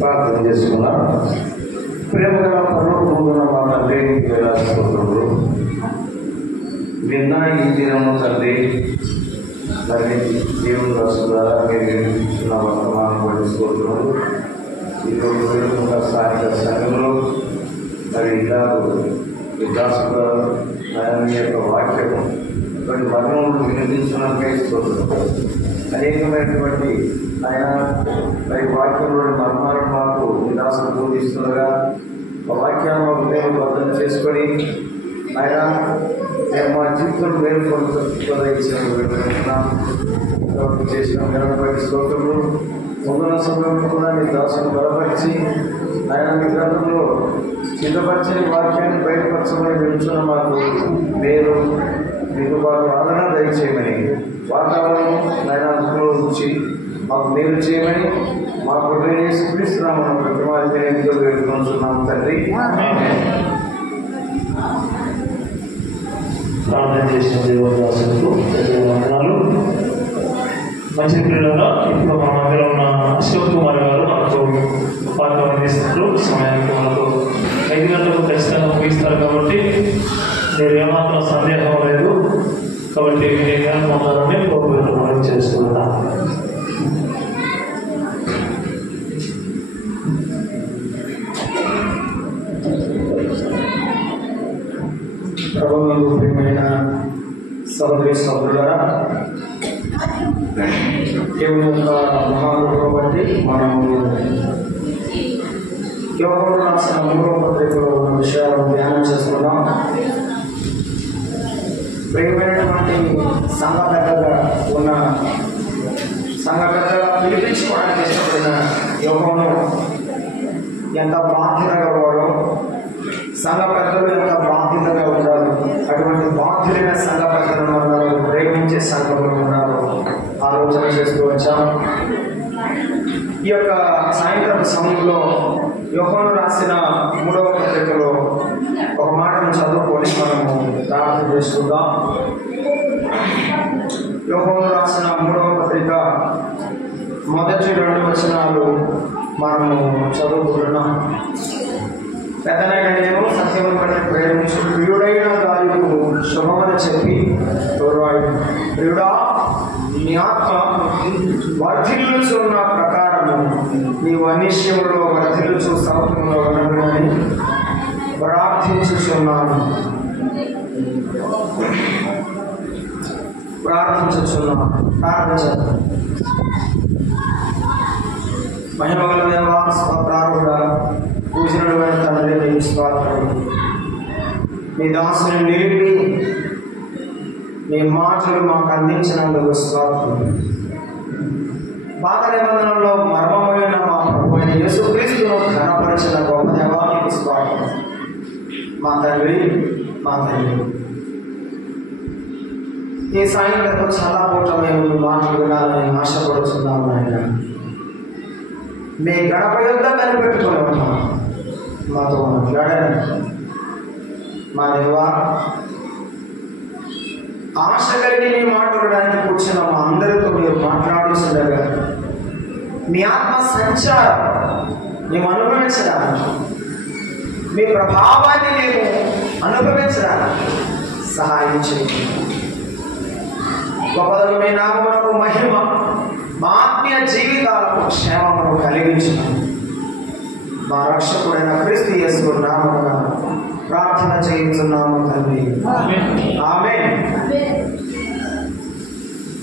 ప్రార్థన చేసుకున్నాం. ప్రేమగా పరలోకమందున్న మా తండ్రి, స్తోత్రములు. నిన్న ఈ దినము తండ్రి మరి దేవుని రాసు ద్వారా మీరు నిర్మించిన వర్తమానం పడి స్తోత్రములు. ఈరోజు వేడుకుంటా స్థానిక సంఘంలో మరి ఇలాగూ విద్యాసుగా మీ యొక్క వాక్యము మరి మర్మములు వినిపించడానికై స్తోత్రములు. అనేకమైనటువంటి ఆయన మరి వాక్యంలోని మర్మాలను మాకు విలాసం బోధిస్తుండగా ఆ వాక్యాన్ని మేము బద్దం చేసుకొని ఆయన మేము మా జీవితంలో మేము చేసిన వినబడి స్తోత్రములు. ముందున్న సమయంలో కూడా మీ దాసును బలపరిచి ఆయన మీ గ్రంథంలో సిద్ధపరిచని వాక్యాన్ని బయటపరచమని వింటున్న మాకు మీరు మీకు వారు ఆదరణ దయచేయమని, వాతావరణం ఆయన అందులో ఉంచి మాకు మేలు చేయమని మా ప్రభువైన యేసుక్రీస్తునామమున ప్రతిమానితో వేడుకొనుచున్నాము తండ్రి. ప్రార్థన చేసిన దేవదాసులకు వందనాలు. మంచి పిల్లలుగా ఇప్పుడు మా మధ్యలో ఉన్న అశోక్ కుమార్ గారు మనకు పాత్ర అందిస్తున్నారు. సమయానికి మనకు 5 గంటలకు ఖచ్చితంగా ముగిస్తారు కాబట్టి మీరు ఏమాత్రం సందేహం లేదు. కాబట్టి మీరు పొందాలని కోరుకుంటున్నాను చేసుకుంటున్నాను. ప్రభువునందు ప్రియమైన సహోదరి సహోదరులారా, దేవుని యొక్క మహానుభావం బట్టి మనము యోహాను రాసిన 3వ పత్రికలో ఉన్న విషయాలను ధ్యానం చేసుకున్నాం. ప్రియమైనటువంటి సంఘ పెద్దగా ఉన్న సంఘ పెద్దగా పిలిపించుకోవడానికి ఇష్టపడిన యోహాను ఎంత బాధ్యతగా వాడో, సంఘ పెద్దలు ఎంత బాధ్యతగా ఉండాలి, అటువంటి బాధ్యులైన సంఘ పెద్దలు ఉన్నారు, ప్రేమించే సంఘంలో ఉన్నారు ఆలోచన చేస్తూ వచ్చాం. ఈ యొక్క సాయంత్రం సమయంలో యోహాను రాసిన 3వ పత్రికలో ఒక మాటను చదువుకొని మనము ప్రార్థన చేసుకుందాం. యోహాను రాసిన 3వ పత్రిక మొదటి 2 వచనాలు మనము చదువుకుంటున్నాం. పెద్దనైన నేను సత్యమును బట్టి ప్రేమించు ప్రియుడైన గాయకు శుభమని చెప్పి ప్రియుడా, నీ ఆత్మ వర్ధిల్లుచున్న ప్రకారము నీవు అనిశ్యములో వర్ధిల్లుచు సౌఖ్యంలో ఉండమని ప్రార్థించుచున్నాను. ప్రార్థించాను. మహిమగల దేవా, స్తోత్రార్హుడా, పూజనుడైన తండ్రి, నీకు స్తోత్రములు. నీ దాసుని నిలిపి నీ మాటలు మాకు అందించినందుకు స్తోత్రములు. పాత నిబంధనలో మర్మమైన మా ప్రభువైన యేసుక్రీస్తును ఘనపరిచిన గొప్ప దేవా, నీకు స్తోత్రములు. మా తండ్రి, మా తండ్రి, ఈ సాయంత్రం చాలా పూట మేము మాటలు వినాలని ఆశపడుతున్నాము. ఆయన మీ గడప యుద్ధ కనిపెట్టుకుని ఉన్నాం. మాతో మాట్లాడండి మా దేవా. ఆశ కలిగి నీ మాట్లాడడానికి కూర్చున్న మా అందరితో మీరు మాట్లాడుతుండగా మీ ఆత్మ సంచారం మేము అనుభవించడానికి, మీ ప్రభావాన్ని మేము అనుభవించడానికి సహాయం చేయండి. గొప్పదలు మీ నామమునకు మహిమ, మా ఆత్మీయ జీవితాలకు క్షేమమును కలిగించిన మా రక్షకుడైన క్రీస్తు యేసు నామమున ప్రార్థన చేయించున్నాము తండ్రి, ఆమేన్.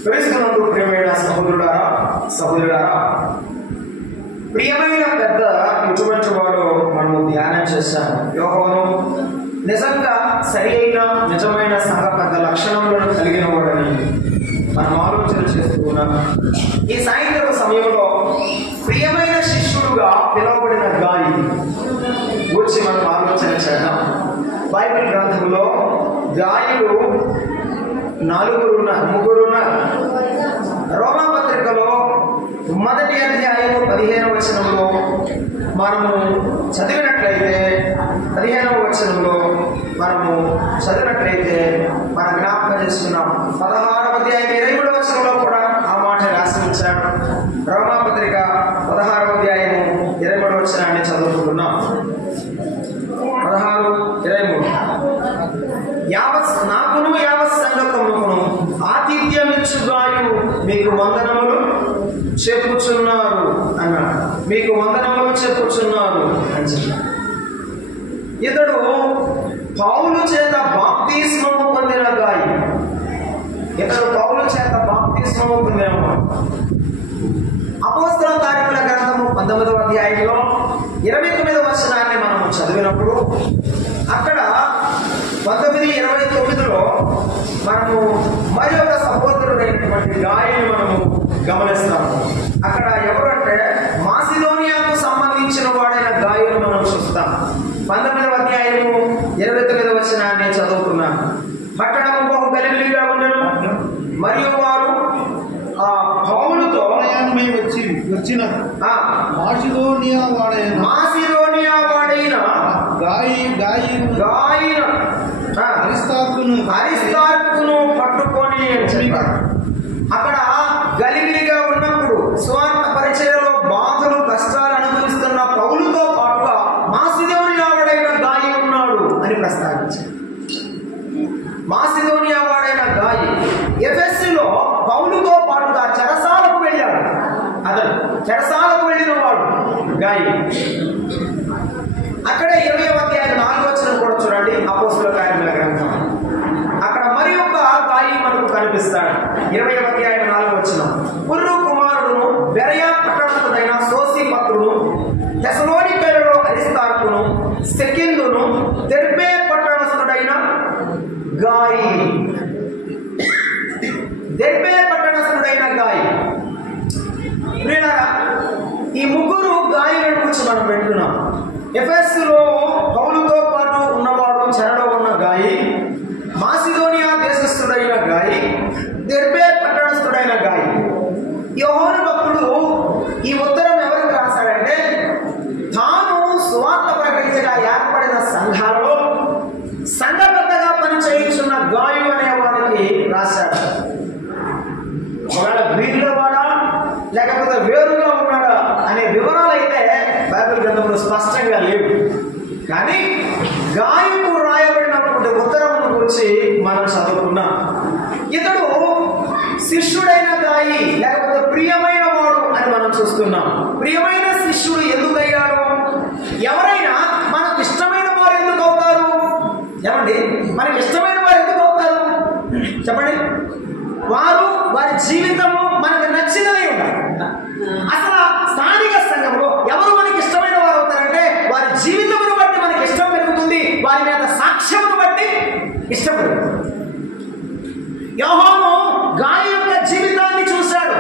క్రీస్తునందు ప్రియమైన సహోదరులారా, ప్రియమైన పెద్ద ఇటువంటి వాడు మనము ధ్యానం చేశాము. యోహాను నిజంగా సరి అయిన నిజమైన సంఘ పెద్ద లక్షణములను కలిగిన వాడని మనం ఆలోచన చేస్తూ ఉన్నాం. ఈ సాయంత్రం సమయంలో ప్రియమైన శిష్యుడుగా పిలువబడిన గాలి గురించి మనం ఆలోచన చేద్దాం. బైబిల్ గ్రంథంలో గాయలు 3 ఉన్నారు. రోమా పత్రికలో 1వ అధ్యాయము 15వ వచనంలో మనము చదివినట్లయితే 15వ వచనంలో మన జ్ఞాపకం చేసుకున్నాం. 16వ అధ్యాయం 23వ వచనంలో కూడా ఆ మాట రాసి ఉంచాడు. రోమా పత్రిక 16వ అధ్యాయము వందనములు చెప్పుచున్నారు అన్నాడు. మీకు వందనములు చెప్పుచున్నారు అని చెప్పాడు. ఇతడు పౌలు చేత బాప్తిస్మము పొందిన గాయి. ఇతడు పౌలు చేత బాప్తిస్మము పొందినవాడు. అపోస్తలుల కార్యముల గ్రంథము 19వ అధ్యాయంలో 29వ వచనాన్ని మనము చదివినప్పుడు అక్కడ 19:29లో మనము మరి ఒక సహోదరుడైనటువంటి గాయని మనము గమనిస్తాము. అక్కడ ఎవరంటే మాసిదోనియాకు సంబంధించిన వాడైన గాయని మనం చూస్తాం. 19వ అధ్యాయము 29వ వచనాన్ని చదువుతున్నాను. పట్టణము బహు గలిబిలిగా ఉండను, మరియు వారు పౌలుతో వచ్చిన మాసిదోనియా వాడైన గాయన అరిస్తార్కును పట్టుకొని అక్కడ గలిబిలిగా ఉన్నప్పుడు స్వార్థ పరిచర్యలో బాధలు కష్టాలు అనుభవిస్తున్న పౌలుతో పాటుగా మాసిదోనియా వాడైన గాయి ఉన్నాడు అని ప్రస్తావించారు. మాసిదోనియా వాడైన గాయి ఎఫెస్సులో పౌలుతో పాటుగా చెరసాలకు వెళ్ళాడు. అతను చెరసాలకు వెళ్ళిన వాడు గాయి. అక్కడే 20వ అధ్యాయం 4వ వచనం కూడా చూడండి, అపోస్తలుల కార్యముల గ్రంథం. అక్కడ మరి ఒక గాయి మనకు కనిపిస్తాడు. 20వ అధ్యాయం 4వ వచనం. పుర్రు కుమారుడును బెరయా పట్టణస్థుడైన సోసిపత్రుడు, తెసలోనికలో అరిస్తార్కును, సెకిందును, దెర్బే పట్టణస్థుడైన గాయి. దెర్బే పట్టణస్థుడైన గాయి. ఈ ముగ్గురు గాయల గురించి మనం వింటున్నాం. ఎఫెస్సులో పౌలుతో పాటు ఉన్నవాడు చెరలో ఉన్న గాయి, మాసిదోనియా దేశస్థుడైన గాయి, దెర్బే పట్టణస్థుడైన గాయి. యోహాను భక్తుడు ఈ ఉత్తరం ఎవరికి రాశాడంటే తాను సువార్త ప్రకటించగా ఏర్పడిన సంఘాల్లో సంఘబద్ధగా పనిచేయుచున్న గాయు అనే వాడికి రాశాడు. ఒకవేళ వీరిలో వాడా లేకపోతే వేరుగా ఉన్నాడా అనే వివరాలు అయితే బైబిల్ గ్రంథంలో స్పష్టంగా లేవు. కానీ గాయకు రాయబడినటువంటి ఉత్తరం గురించి మనం చదువుకున్నాం. ఇతడు శిష్యుడైన గాయి లేకపోతే ప్రియమైన వాడు అని మనం చూస్తున్నాం. ప్రియమైన శిష్యుడు ఎందుకయ్యాడు? ఎవరైనా మనకు ఇష్టమైన వారు ఎందుకు అవుతారు? ఏమండి, మనకి ఇష్టమైన వారు ఎందుకు అవుతారు చెప్పండి? వారి జీవితము మనకు నచ్చినవి ఉండాలి. అసలు స్థానిక సంఘంలో ఎవరు మనకి ఇష్టమైన వారు అవుతారంటే వారి జీవితమును బట్టి మనకి ఇష్టం పెరుగుతుంది, వారి మీద సాక్ష్యమును బట్టి ఇష్టం పెరుగుతుంది. యోహాను గాయి యొక్క జీవితాన్ని చూశాడు.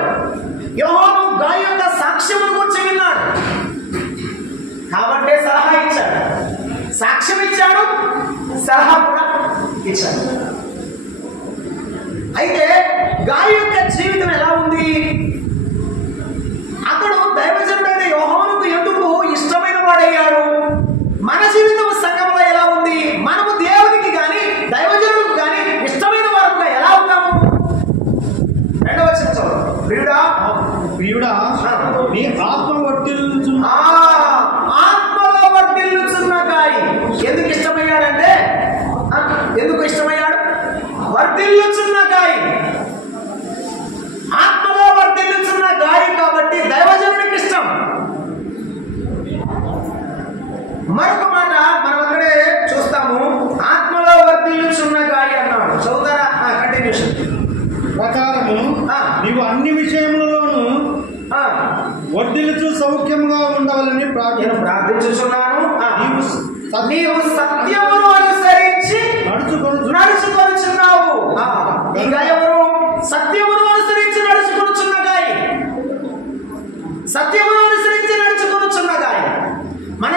యోహాను గాయి యొక్క సాక్ష్యమును గురించి విన్నాడు కాబట్టి సలహా ఇచ్చాడు. సాక్ష్యం ఇచ్చాడు, సలహా కూడా ఇచ్చాడు. అయితే గాయి యొక్క జీవితం ఎలా ఉంది? అతడు దైవజనుడైన యోహానుకు ఎందుకు ఇష్టమైన వాడయ్యాడు? మన జీవితం సంఘంలో ఎలా ఉంది? మనము దేవునికి కానీ దైవజనుడికి కానీ ఇష్టమైన వారుగా ఎలా ఉన్నాము? 2వ వచనం చదువు. ప్రియుడా నీ ఆత్మలో వర్ధిల్లుచున్న గాయి. ఎందుకు ఇష్టమయ్యాడంటే వర్ధిల్లుచున్న గాయి, ఆత్మలో వర్ధిల్లుచున్న గాయి కాబట్టి దైవజనుడికి ఇష్టం. మరొక మాట మనం అక్కడే చూస్తాము. ఆత్మలో వర్ధిల్లుచున్న గాయి అన్నాడు. చదువుతారా? కంటిన్యూషన్ ప్రకారము నీవు అన్ని విషయములలోనూ వర్ధిల్లుచు సౌఖ్యంగా ఉండవాలని నేను ప్రార్థించుచున్నాను. నీవు సత్యమును అనుసరించి నడుచుకొనుచున్నావు. ఇంకా ఎవరు? సత్యమును అనుసరించి నడుచుకొనుచున్న గాయి. సత్యమును అనుసరించి నడుచుకొనుచున్న గాయి. మన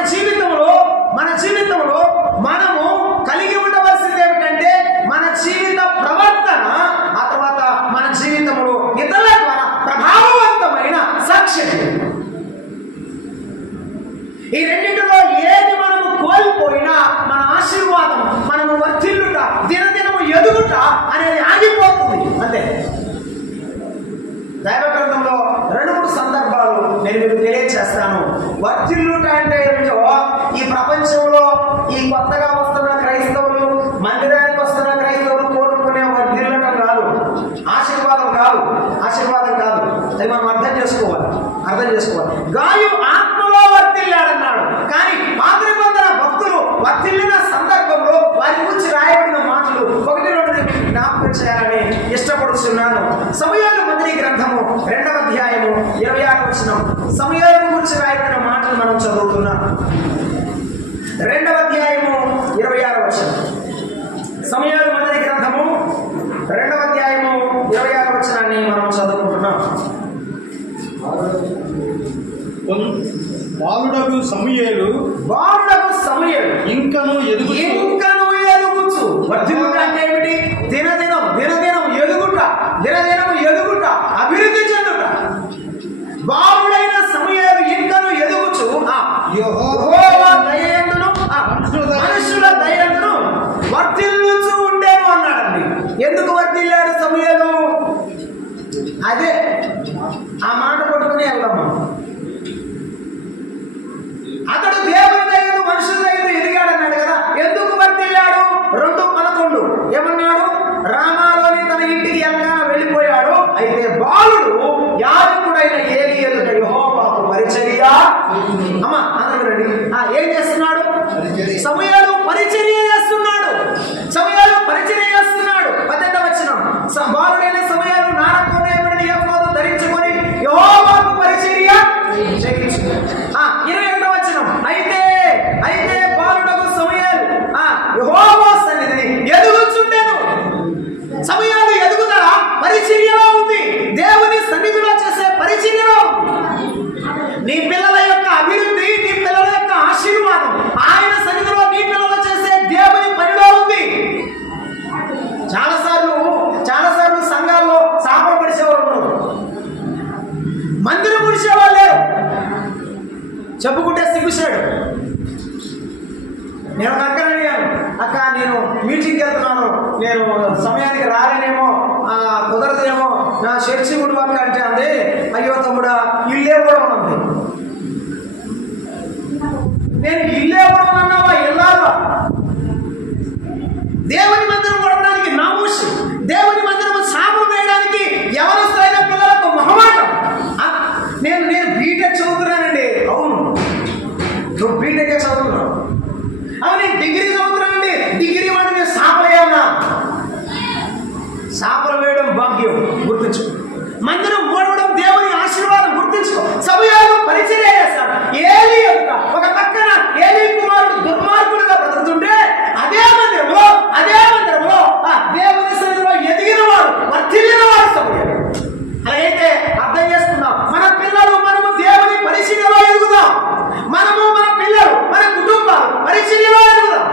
జీవితంలో మనము కలిగి ఉండవలసింది ఏమిటంటే మన జీవిత ప్రవర్తన, ఆ తర్వాత మన జీవితంలో ఇతరుల ద్వారా ప్రభావవంతమైన సాక్ష్యం. ఈ రెండింటిలో ఏది మనము కోల్పోయినా మన ఆశీర్వాదం, మనము వర్ధిల్లుట, దినదినము ఎదుగుట అనేది ఆగిపోతుంది అంతే. దైవ గ్రంథంలో 2-3 సందర్భాలు నేను మీకు తెలియజేస్తాను. వర్ధిల్లుట అంటే ఏమిటో ఈ ప్రపంచంలో ఈ కొత్తగా వస్తున్న క్రైస్తవులు, మందిరానికి వస్తున్న క్రైస్తవులు కోరుకునే వర్ధిల్లటం కాదు, ఆశీర్వాదం కాదు. చేసుకోవాలి. గాయు ఆత్మలో వర్తిల్లాడన్నాడు. కానీ పాత నిబంధన భక్తులు వర్తిల్లిన సందర్భంలో వారి గురించి రాయబడిన మాటలు 1-2 జ్ఞాపకం చేయాలని ఇష్టపడుతున్నాను. సమూయేలు మొదటి గ్రంథము 2వ అధ్యాయము 26వ వచనం. సమూయేలు గురించి రాయబడిన మాటలు మనం చదువుతున్నాం. 2వ అధ్యాయము 26వ వచనం. సమూయేలు మొదటి గ్రంథము 2వ అధ్యాయము 26వ వచనాన్ని మనం చదువుకుంటున్నాం. బాలుడగు సమూయేలు ఇంకను ఎదుగుచు. వర్ధిల్లుట అంటే ఏమిటి? దినదినం ఎదుగుట, అభివృద్ధి చెందుట. బాలుడైన సమూయేలు ఇంకను ఎదుగుచు యెహోవా దయయందును మనుషుల దయయందును వర్ధిల్లుచు ఉండేను అన్నాడండి. ఎందుకు వర్ధిల్లాడు సమూయేలు? అదే ఆ మాట పట్టుకుని వెళ్దామా. అతడు దేవుని దయను మనుషుల దయను ఎదిగాడన్నాడు కదా. ఎందుకు వర్తిల్లాడు? 2:11 ఏమన్నాడు? రామాలోని తన ఇంటికి ఎల్కానా వెళ్ళిపోయాడు. అయితే బాలుడు యాజకుడైన ఏలీ ఎదుట యెహోవాకు పరిచర్య అందరూ రండి. ఏం చేస్తున్నాడు? సమూయేలు పరిచర్య చేస్తున్నాడు. 18వ వచనం. బాలుడైన సమూయేలు నారతో నేయబడిన ఎఫోదు ధరించుకొని యెహోవాకు పరిచర్య చేయించుకున్నాడు. 21వ వచనం. అయితే బాలుడగు సమూయేలు యెహోవా సన్నిధిని ఎదుగుచుండెను. సమూయేలు ఎదుగుదల పరిచర్యలో ఉంది. దేవుని సన్నిధిలో చేసే పరిచర్యలో నీ పిల్లల యొక్క అభివృద్ధి, నీ పిల్లల యొక్క ఆశీర్వాదం ఆయన సన్నిధిలో నీ పిల్లలు చేసే దేవుని పనిలో ఉంది. చాలాసార్లు సంఘాల్లో సాపలు పడిసేవారు ఉన్నారు, మందిరం ముడిసేవాళ్ళు లేరు. చెప్పుకుంటే సిగ్గుసాడు. నేను ఒక అక్కని అడిగాను, అక్క నేను మీటింగ్కి వెళ్తున్నాను, నేను సమయానికి రాలేనేమో, కుదరదేమో, నా చర్చి గుడివాక అంటే అంది, అయ్యో తమ్ముడా ఇల్లే కూడా ఉంది. నేను ఇల్లే కూడా అన్నావా? వెళ్ళాలా? దేవుని మందిరం కొడడానికి నామూషి, దేవుని మందిరం సాపం వేయడానికి ఎవరైనా పిల్లలకు మొహమాటం. నేను బీటెక్ చదువుతున్నానండి. అవును, నువ్వు బీటెక్ చదువుతున్నావు. నేను డిగ్రీ చదువుతున్నానండి. డిగ్రీ వాటి నేను సాపలేయన్నా. సాపలు వేయడం భాగ్యం, గుర్తించుకో. మందిరం మూడవడం దేవుని ఆశీర్వాదం, గుర్తించుకో. సమూయేలు పరిచర్య చేస్తాడు. ఏలీ యొక్క ఒక పక్కన ఏలీ కుమారుడు దుర్మార్గుడుగా బ్రతుకుతుంటే అదే మందిరంలో దేవుని సన్నిధిలో ఎదిగిన వాడు, వర్ధిల్లిన వాడు సమూయేలు. అలాగైతే అర్థం చేసుకుందాం, మన పిల్లలు మనము దేవుని పరిచర్యలో ఎదుగుదాం. మనము మన పిల్లలు మన కుటుంబాలు పరిచర్యలో ఎదుగుదాం.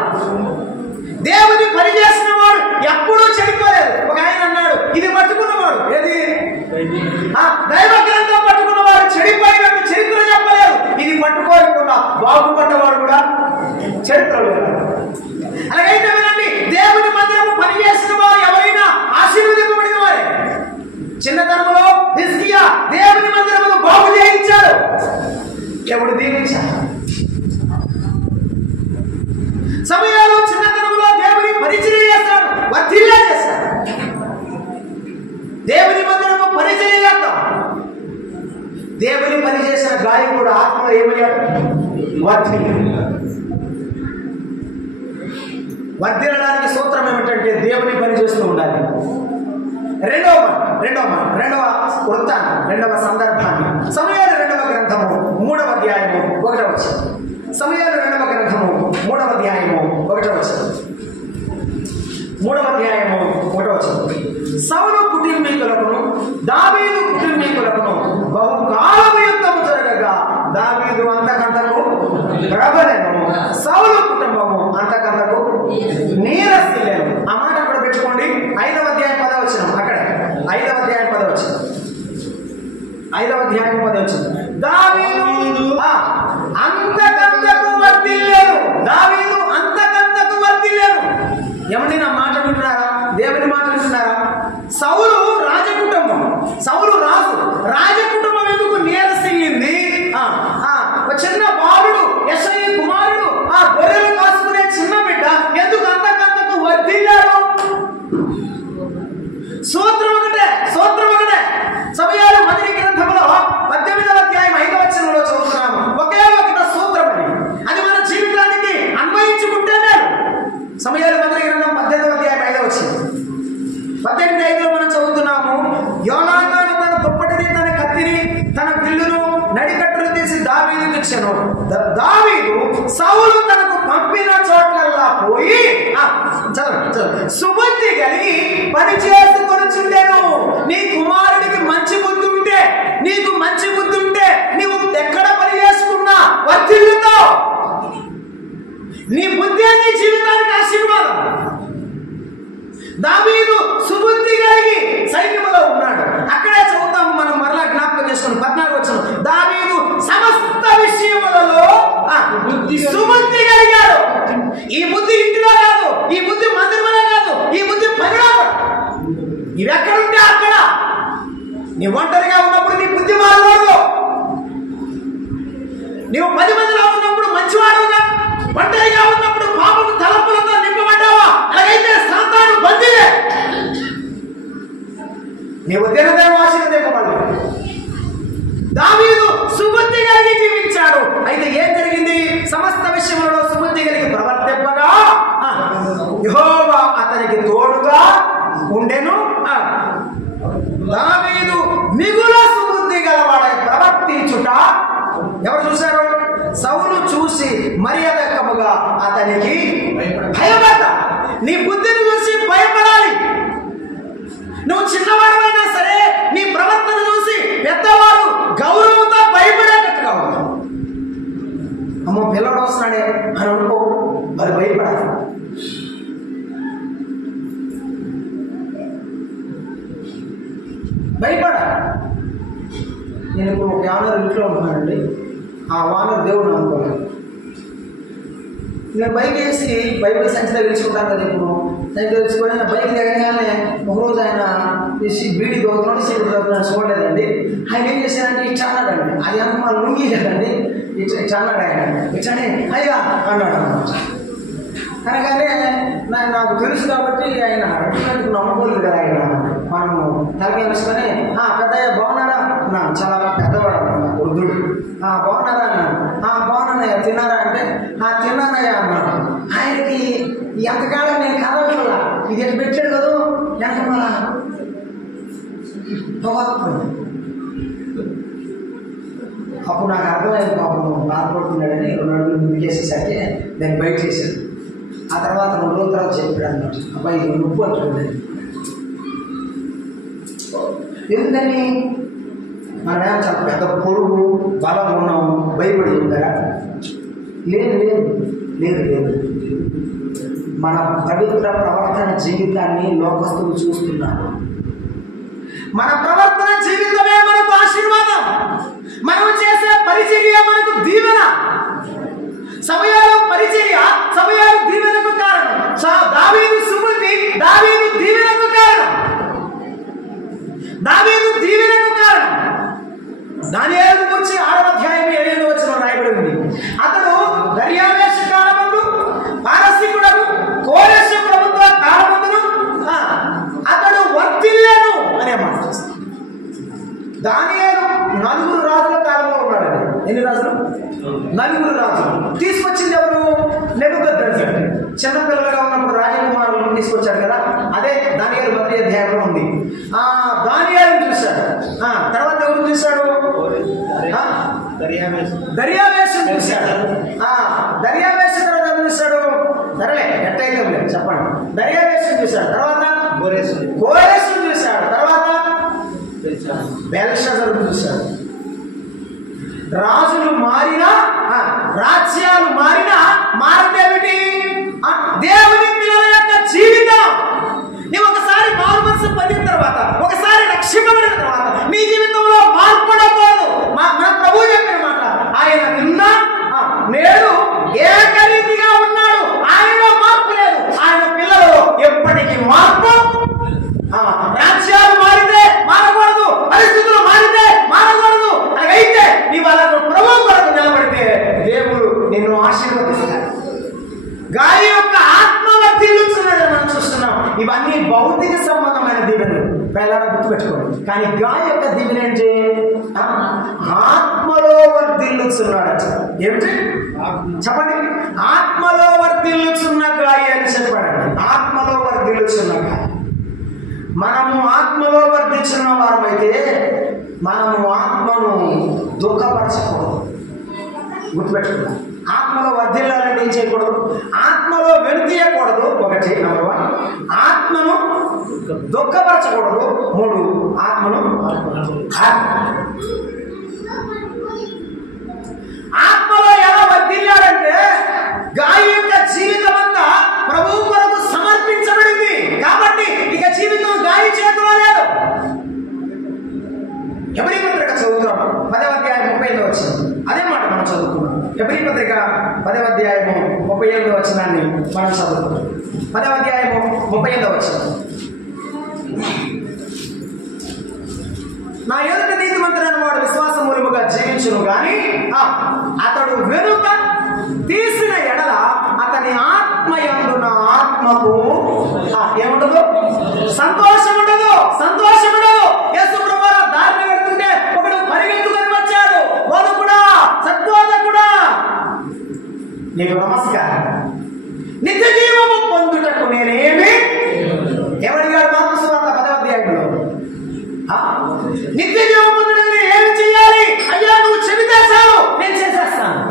దేవుని పని చేసిన వాడు ఎప్పుడూ చెడిపోలేదు. ఒక ఆయన అన్నాడు, ఇది పట్టుకున్నవాడు ఏది దైవ గ్రంథం పట్టుకున్నవాడు చెడిపోయినట్టు చరిత్ర చెప్పలేదు. ఇది పట్టుకోకుండా బాగుపడ్డవాడు కూడా చరిత్ర లేదు. అలాగైతే వినండి, దేవుని మందిరం పనిచేసిన వారు ఎవరైనా ఆశీర్వదింపబడిన వారే. చిన్నతనంలో హిజ్కియా దేవుని మందిరమును బాగు చేయించాడు, ఎవడు దీవించాడు. సమూయేలు చిన్నతనంలో దేవుని పరిచర్య చేస్తాడు, వర్ధిల్లా చేస్తాడు. దేవుని మందిరము పరిచర్య చేస్తాం. దేవుని పని చేసిన గాయకుడు ఆత్మలో ఏమయ్యాడు? వర్ధిల్లడానికి సూత్రం ఏమిటంటే దేవుని పని చేస్తూ ఉండాలి. రెండవ వృత్తాన్ని, రెండవ సందర్భాన్ని సమూయేలు 2వ గ్రంథము 3వ అధ్యాయము 1వ వచనం. సమూయేలు 2వ గ్రంథము 3వ అధ్యాయము 1వ వచనం. 3వ అధ్యాయము 1వ వచనం. సౌలు కుటుంబీకులకును దావీదు కుటుంబీకులకును బహుకాలము యుద్ధము జరగగా దావీదు అంతకంతకు ప్రబలెను, సౌలు కుటుంబము అంతకంతకు నీరసిల్లేను. ఆ మాట అక్కడ పెట్టుకోండి. 5వ అధ్యాయం 10వ వచనం. అక్కడ 5వ అధ్యాయం 10వ వచనం. 5వ అధ్యాయం 10వ వచనం. దావీదు అంతకంతకు వర్ధిల్లేను. దావీదు అంతకంతకు వర్ధిల్లేను. ఏమండి నా మాట వింటున్నారా? దేవుని మాట వింటున్నారా? సౌలు చూచాను. దావీదు సౌలు తనకు పంపిన చోట్లల్లా పోయి సుబుద్ధి కలిగి పని చేసుకొనుచుండెను. నీ కుమారుడికి మంచి బుద్ధి ఉంటే, నీకు మంచి బుద్ధి ఉంటే నీవు ఎక్కడ పని చేసుకున్నా వర్ధిల్లుతావు. నీ బుద్ధి నీ జీవితానికి ఆశీర్వాదం. దావీదు సుబుద్ధి కలిగి సైన్యములో ఉన్నాడు. అక్కడే చదువుతాం మనం, మరలా జ్ఞాపకం చేసుకుని 14 వచనం. దావీదు సమస్త విషయములలో సుబుద్ధి కలిగాడు. ఈ బుద్ధి ఇంటిలో కాదు, ఈ బుద్ధి మందిరంలో కాదు, ఈ బుద్ధి పనిలో. ఇవి ఎక్కడుంటే అక్కడ. నీ ఒంటరిగా ఉన్నప్పుడు నీ బుద్ధి మారకూడదు. నీవు 10 మందిలో ఉన్నప్పుడు మంచివాడుగా, ఒంటరిగా ఉన్నప్పుడు పాపము తలపులతో నింపబడ్డావా? అలాగైతే సాతాను బందీలే. నీవు దినదేవ ఆశీర్వదింపబడలేదు. దావీదు సుబుద్ధి కలిగి జీవించాడు. అయితే ఏం జరిగింది? సమస్త విషయంలో సుబుద్ధి కలిగి ప్రవర్తింపగా యెహోవా అతనికి తోడుగా ఉండెను. దావీదు మిగుల సుబుద్ధి గలవాడై ప్రవర్తించుట ఎవరు చూశారు? సౌలు చూసి మర్యాదకముగా అతనికి భయపడ్డా. నీ బుద్ధిని చూసి భయపడాలి. నువ్వు చిన్నవాడమైనా సరే నీ ప్రవర్తన చూసి పెద్దవాడు గౌరవంతో భయపడేటట్టుగా ఉన్నావు. అమ్మో పిల్లడు వస్తున్నాడే అని అనుకో, మరి భయపడాలి. భయపడాలి. నేను ఇప్పుడు ఒక వానర్ ఇంట్లో ఉంటున్నానండి. ఆ వానర్ దేవుడు అనుకోలేదు. నేను బైక్ వేసి బైబిల్ సంచి తగిలించుకుంటాను కదా. ఇప్పుడు సంచి తెలుసుకొని నా బైక్ దిగగానే ఒకరోజు ఆయన బీడీ దొరుకుతున్నాడు, సీటు దొరుకుతున్నాడు చూడలేదండి. ఆయన ఏం చేశారంటే ఇట్లా అన్నాడండి. అది అమ్మ లుంగి కదండి, ఇట్లా అన్నాడు ఆయన. ఇట్లానే అయ్యా అన్నాడు అన్నమాట. అనగానే నాకు తెలుసు కాబట్టి ఆయన నమ్మకూడదు కదా. ఆయన మనము తలకి వేసుకొని పెద్దయ్య బాగున్నారా అన్నాను. చాలా పెద్దవాడు అన్నమాట, వృద్ధుడు. బాగున్నారా అన్నాను. బాగున్నానయ్యా, తిన్నారా అంటే తిన్నానయ్యా అన్నాడు. ఆయనకి ఎంతకాలం నేను కదవట్లా, ఇది ఎటు పెట్టాడు కదా వెనక మన అప్పుడు నాకు అర్థమైంది పాపం బాధపడుతున్నాడని. 2 అడుగులు ముందుకేసేసరికి దాన్ని బయట చేశాను. ఆ తర్వాత 2 రోజుల తర్వాత చెప్పాడు అన్నమాట, అబ్బాయి ఇది నొప్పు అంటుంది. ఎందుకని మనమేమో చాలా పెద్ద పొడుగు బలం ఉన్నాము, భయపడి ఉంటారా? లేదు లేదు లేదు లేదు. మన పవిత్ర ప్రవర్తన జీవితాన్ని లోకస్తులు చూస్తున్నారు. మన ప్రవర్తన జీవితమే మనకు ఆశీర్వాదం. మనం చేసే పరిచర్య మనకు దీవెన. సమయాలు పరిచర్య, సమయాలు దీవెనకు కారణం. దావీదు సుబుద్ధి దావీదు దీవెనకు కారణం. దావీదు దీవెనకు కారణం. దానియేలు గురించి 6వ అధ్యాయం 7వ వచనం రాయబడి ఉంది. అతడు దర్యావేష కాలమందు పారసీకుడకు కోరెషు ప్రభుత్వ కాలమందును అతడు వర్తిల్లెను అనే మాట. దానియేలు 4 రాజుల కాలంలో ఉన్నాడు. ఎన్ని రాజులు? 4 రాజులు. తీసుకొచ్చింది ఎవరు? నెబుకద్నెజర్. చిన్నపిల్లలుగా ఉన్నప్పుడు రాజకుమారులను తీసుకొచ్చాడు కదా, అదే దానియేలు 10వ అధ్యాయంలో ఉంది. దానియేలు చూశాడు. తర్వాత ఎవరు చూశాడు? దర్యావేషం చూశాడు. దర్యావేషం తర్వాత ఎవరు చూశాడు? సరేలే ఎట్టయితే లేదు చెప్పండి. దర్యావేషం చూశాడు. తర్వాత కోరెషు చూశాడు. తర్వాత బెల్షజరు చూశాడు. రాజులు మారినా, రాజ్యాలు మారినా మారదేమిటి? దేవుని పిల్లల యొక్క జీవితం. నీవు ఒకసారి మారు మనసు పొందిన తర్వాత, ఒకసారి రక్షింపబడిన తర్వాత నీ జీవితంలో మార్పు ఉండకూడదు. మన ప్రభువు చెప్పిన మాట, ఆయన నిన్న నేడు ఏకరీతిగా ఉన్నాడు. ఆయనలో మార్పు లేదు. ఆయన పిల్లలు ఎప్పటికీ మార్పు. రాజ్యాలు మారితే మారకూడదు, పరిస్థితులు మారితే మారకూడదు. అలాగైతే నీ వాళ్ళకు ప్రభువు కొరకు నిలబడితే దేవుడు నిన్ను ఆశీర్వదిస్తాడు. గాలి యొక్క ఆత్మ వర్ధిల్లుతున్నదని మనం చూస్తున్నాం. ఇవన్నీ భౌతిక సంబంధమైన దీవెనలు, ప్రజలను గుర్తుపెట్టుకోండి. కానీ గాలి యొక్క దీవెన ఏంటి? ఆత్మలో వర్ధిల్లుతున్నాడు. ఏమిటి చెప్పండి? ఆత్మలో వర్ధిల్లుతున్న గాలి అని చెప్పాడండి. ఆత్మలో వర్ధిల్లుతున్న గాలి. మనము ఆత్మలో వర్ధించిన వారమైతే మనము ఆత్మను దుఃఖపరచకూడదు. గుర్తుపెట్టుకున్నాను. ఆత్మలో వర్ధిల్లాలంటే ఏం చేయకూడదు? ఆత్మలో వెనుతీయకూడదు. ఒకటి నెంబర్ 1. ఆత్మను దుఃఖపరచకూడదు. 3 ఆత్మను ఆత్మలో ఎలా వర్ధిల్లాలంటే గాయి యొక్క జీవితం అంతా ప్రభువు కొరకు సమర్పించబడింది కాబట్టి ఇక జీవితం గాయి చేతిలో లేదు. హెబ్రీ పత్రిక చదువుతాం 10వ అధ్యాయం 35వ వచనం. అదే మాట మనం చదువుకున్నాం. హెబ్రీ పత్రిక 10వ అధ్యాయము 38వ వచనాన్ని మనం చదువుకున్నాం. 10వ అధ్యాయము 38వ వచనం. నా ఎదుట నీతిమంతుడైన వాడు విశ్వాస మూలముగా జీవించును గాని అతడు వెనుక తీసిన ఎడల అతని ఆత్మయందు నా ఆత్మకు ఏముండదు? సంతోషం ఉండదు. సంతోషం ఉండదు. యేసు ప్రభువు దారిని వెళ్తుంటే ఒకడు పరిగెత్తుకొని వచ్చాడు. బోధకుడా, సద్బోధకుడా, నీకు నమస్కారం, నిత్య జీవము పొందుటకు నేనేమి ఎవడిగాడు? మార్కు సువార్త 10వ అధ్యాయంలో నిత్య జీవం పొందడానికి ఏమి చేయాలి? అయ్యా నువ్వు చెబితే చాలు నేను చేసేస్తాను.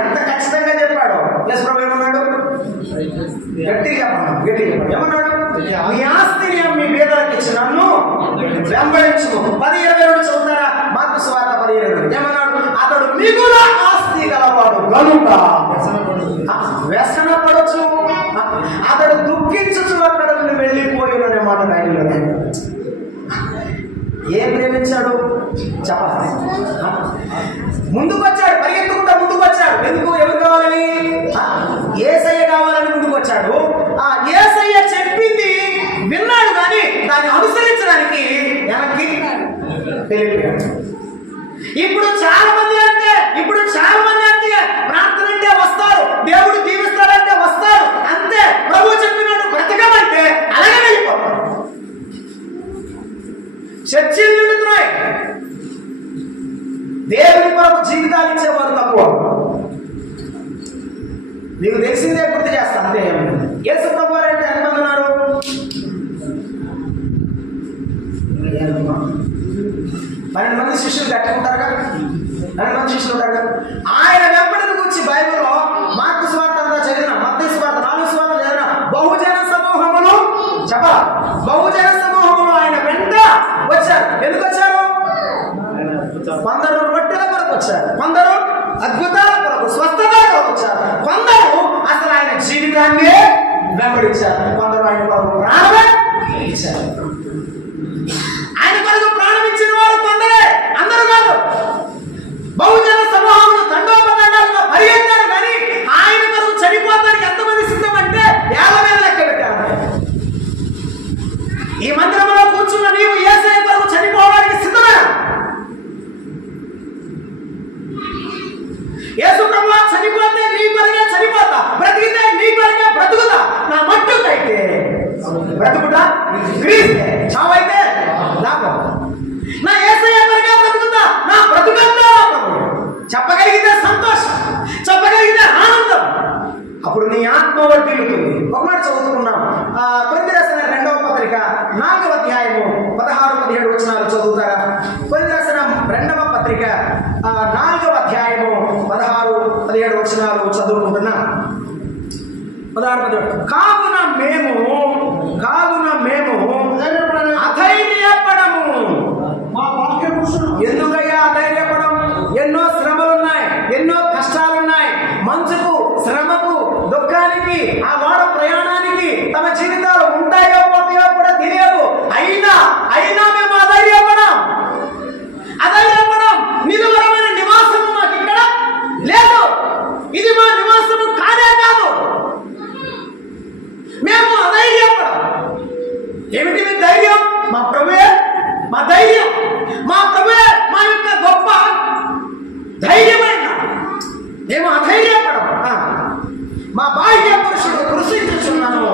ఎంత ఖచ్చితంగా చెప్పాడు. యేసు ప్రభువు ఏమన్నాడు? గట్టిగా చెప్పాడు. ఏమన్నాడు? మీ ఆస్తిని మీ పేదలకు ఇచ్చి నన్ను వెంబడించుము. 10:22 చదువుతారా? మార్కు సువార్త 10:22 ఏమన్నాడు? అతడు మిగుల ఆస్తి గలవాడు గనుక వ్యసన పడచ్చు, అతడు దుఃఖించచ్చు అక్కడ నుండి వెళ్ళిపోయిననే మాట బైబిల్లోనే. ఏం ప్రేమించాడు చెప్పాలి? ముందుకు వచ్చాడు, పరిగెత్తుకుంటా ముందుకు వచ్చాడు. ఎందుకు? ఎవరు కావాలని? యేసయ్య కావాలని ముందుకు వచ్చాడు. ఆ యేసయ్య చెప్పింది విన్నాడు కానీ దాన్ని అనుసరించడానికి వెనక్కి వెళ్ళిపోయాడు. ఇప్పుడు చాలా మంది అంటే ప్రార్థన అంటే వస్తారు, దేవుడు దీవిస్తాడంటే వస్తారు, అంతే. ప్రభు చెప్పినట్టు బ్రతకమంటే అలాగే వెళ్ళిపోతారు. చర్చిలు నిండుతున్నాయి. దేవుని కొరకు జీవితాలు ఇచ్చేవారు తక్కువ. మీకు తెలిసిందే గుర్తు చేస్తా అంతే. యేసు ప్రభువు అంటే ఎంతమంది ఉన్నారు? 12 మంది శిష్యులు కట్టుకుంటారు కదా, 12 మంది శిష్యులు ఉంటారు కదా. ఆయన వెంబడిని గురించి బైబిల్లో మార్కు సువార్త అంతా చదివిన, మత్తయి సువార్త 4 సువార్త చదివిన బహుజన సమూహములు బహుజన సమూహములు ఆయన వెంట వచ్చారు. ఎందుకు వచ్చారు? కొందరు రొట్టెల కొరకు వచ్చారు, కొందరు అద్భుతాల కొరకు, స్వస్థత కొరకు వచ్చారు, కొందరు అసలు ఆయన జీవితాన్ని వెంబడించారు, కొందరు ఆయన కొరకు ప్రాణమే ఇచ్చారు. ఆయన కొరకు ప్రాణం ఇచ్చిన వారు కొందరే, అందరూ కాదు. బహుజన సమూహములు దండోపదండాలుగా పరిగెత్తారు కానీ ఆయన కొరకు చనిపోతానికి ఎంతమంది సిద్ధం అంటే 50 వేల లెక్క పెట్టారు. ఈ మందిరంలో కూర్చున్న నీవు యేసయ్య కొరకు చనిపోవడానికి సిద్ధమేనా? యేసు ప్రభువు చనిపోతే నీ కొరకే చనిపోతా, బ్రతికితే నీ కొరకే బ్రతుకుతా. నా మట్టుకైతే బ్రతుకుతా క్రీస్తే, చావైతే లాభం. నా యేసయ్య కొరకే బ్రతుకుతా, నా బ్రతుకంతా లాభం. చెప్పగలిగితే సంతోషం, చెప్పగలిగితే ఆనందం. అప్పుడు నీ ఆత్మ వర్ధిల్లుతుంది. ఒకనాడు చదువుకున్నాం. కొరింథీ రాసిన 2వ పత్రిక 4వ అధ్యాయము 16-17 వచనాలు చదువుతారా? కొరింథీ రాసిన 2వ పత్రిక 4వ అధ్యాయము 16-17 వచనాలు చదువుకుంటున్నా. 16-17 కావున మేము అధైర్యపడము. ఎందుకయ్యా అధైర్యపడం? ఎన్నో శ్రమలున్నాయి, ఎన్నో కష్టాలున్నాయి. మంచుకు, శ్రమకు, దుఃఖానికి, ఆ వాడ ప్రయాణానికి తమ జీవితాలు ఉంటాయో పోతాయో కూడా తెలియదు. అయినా మేము అధైర్యపడం. నిలువరమైన నివాసము మాకు ఇక్కడ లేదు. ఇది మా నివాసము కాదే కాదు. మేము అధైర్యపడం. ఏమిటి మీ ధైర్యం? మా ప్రభువే మా ధైర్యం, మా ప్రభువే మా యొక్క గొప్ప ధైర్యమైన. మేము అధైర్యపడం. మా బాహ్య పురుషుడు కృషించుచున్నాను,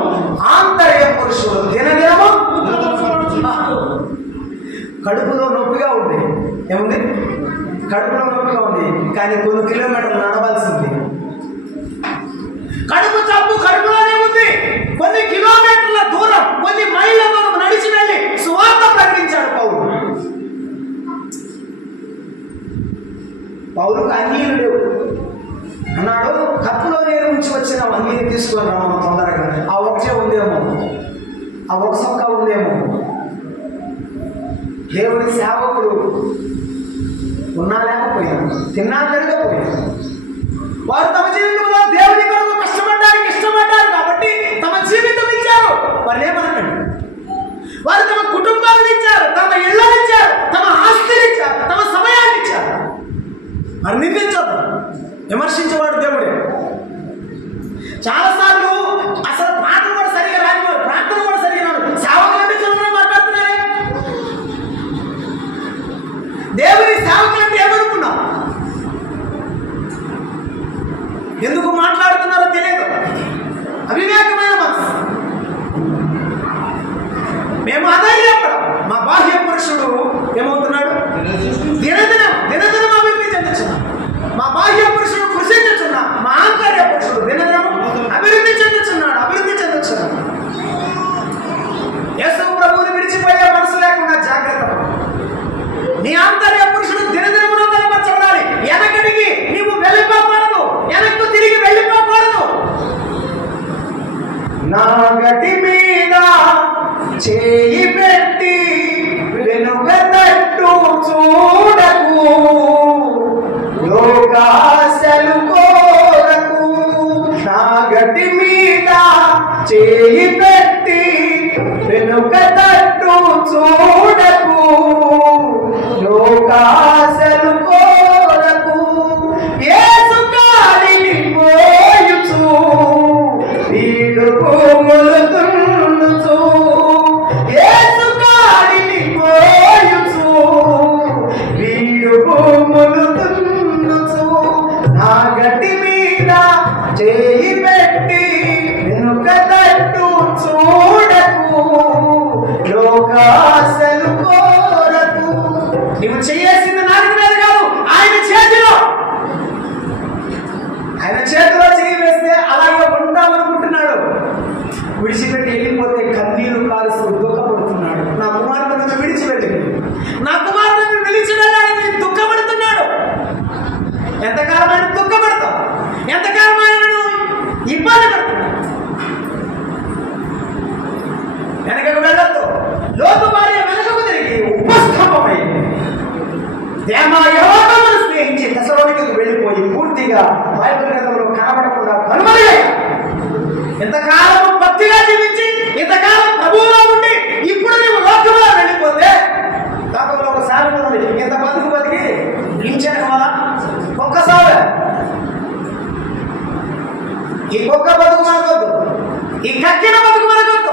ఆంతర్య పురుషుడు దినదినము. కడుపులో నొప్పిగా ఉంది. ఏముంది? కడుపులో నొప్పిగా ఉంది, కానీ కొన్ని కిలోమీటర్లు నడవలసింది. కడుపు జబ్బు కడుపులోనే ఉంది. కొన్ని కిలోమీటర్ల దూరం, కొన్ని మైళ్ళ దూరం నడిచి వెళ్ళి సువార్త ప్రకటించాడు పౌలు. పౌరుకు అంగీలు లేవు అన్నాడు. కప్పులో నేను ఉంచి వచ్చిన అంగీని తీసుకొని రాము తొందరగా. ఆ ఒకటే ఉందేమో, ఆ ఒక సొక్క ఉందేమో. దేవుని సేవకుడు ఉన్నా లేకపోయాను, తిన్నా జరగకపోయాను. వారు తమ జీవితంలో దేవుని కొరకు కష్టపడడానికి ఇష్టపడ్డారు కాబట్టి తమ జీవితం ఇచ్చారు. వారు ఏమనకండి, వారు తమ కుటుంబాలను ఇచ్చారు, తమ ఇళ్ళని ఇచ్చారు, తమ ఆస్తిని ఇచ్చారు, తమ సమయాన్ని ఇచ్చారు. మరి నిందించదు, విమర్శించేవాడు దేవుడే. చాలాసార్లు అసలు ప్రార్థన కూడా సరిగా రానివారు, ప్రార్థన కూడా సరిగా రాదు. సేవకులంటే చదువునే మాట్లాడుతున్నారే. దేవుని సేవకులంటే ఏమనుకున్నాం, ఎందుకు మాట్లాడుతున్నారో తెలియదు. అవివేకమైన మనసు. మేము అధైర్యపడం. మా బాహ్య పురుషుడు ఏమవుతున్నాడు, దినదినం అభివృద్ధి చెందుతున్నాం. మా బాహ్య పురుషుడు కృషి చెందుతున్నా, మా ఆంతర్య పురుషుడు దినదినం అభివృద్ధి చెందుతున్నాడు. యేసు ప్రభువుని విడిచిపోయే మనసు లేకుండా జాగ్రత్త. నీ ఆంతర్య పురుషుడు దినదినమున బలపరచబడాలి. వెనకడికి నీవు వెళ్ళిపోకూడదు, వెనక్కు తిరిగి వెళ్ళిపోకూడదు. నా గటి మీద చేయి పెట్టి వెనుక తట్టు చూడకు, లోకాశలు కోరకు. నా గటి మీద చేయి పెట్టి వెనుక తట్టు చూడకు, లోకాశలు కోరకు. యేసు కాలిని మోయుచు వీడు కొమ్ములుతుండుచు, యేసు కాలిని మోయుచు వీడు కొమ్ములుతుండుచు. నా గటి మీద చేయి పెట్టి వెనుక తట్టు చూడకు, లోకాశలు కోరకు. నువ్వు చేయాల్సింది నాకు మీద కాదు, ఆయన చేతిలో. ఆయన చేతిలో చేయి వేస్తే అలాగే ఉంటామనుకుంటున్నాడు. విడిచిపెట్టి వెళ్ళిపోతే కన్నీరు కాలుస్తూ దుఃఖపడుతున్నాడు. నా కుమార్తెను విడిచి వెళ్ళింది, నా కుమార్తెను విడిచి వెళ్ళాలని దుఃఖపడుతున్నాడు. ఎంతకాలం ఆయన దుఃఖపడతాం, ఎంతకాలం ఆయనను ఇబ్బంది పడుతున్నాడు. వెనకకు వెళ్ళొద్దు. లోతు భార్య వెనకకు తిరిగి ఉపస్తంభమైంది. దేమాయోగమును స్నేహించి తెసలోనికకు వెళ్ళిపోయి పూర్తిగా బైబిల్ గ్రంథంలో కనబడకుండా కనుమరుగయ్యాడు. ఇంతకాలం భక్తిగా జీవించి, ఇంతకాలం ప్రభువులో ఉండి, ఇప్పుడు నీవు లోకంలో వెళ్ళిపోతే, లోకంలో ఒక సామెత ఉంది, ఇంత బతికి లించాను కదా ఒక్కసారి. ఈ కుక్క బతుకు మనకొద్దు, ఈ కక్కిన బతుకు మనకొద్దు,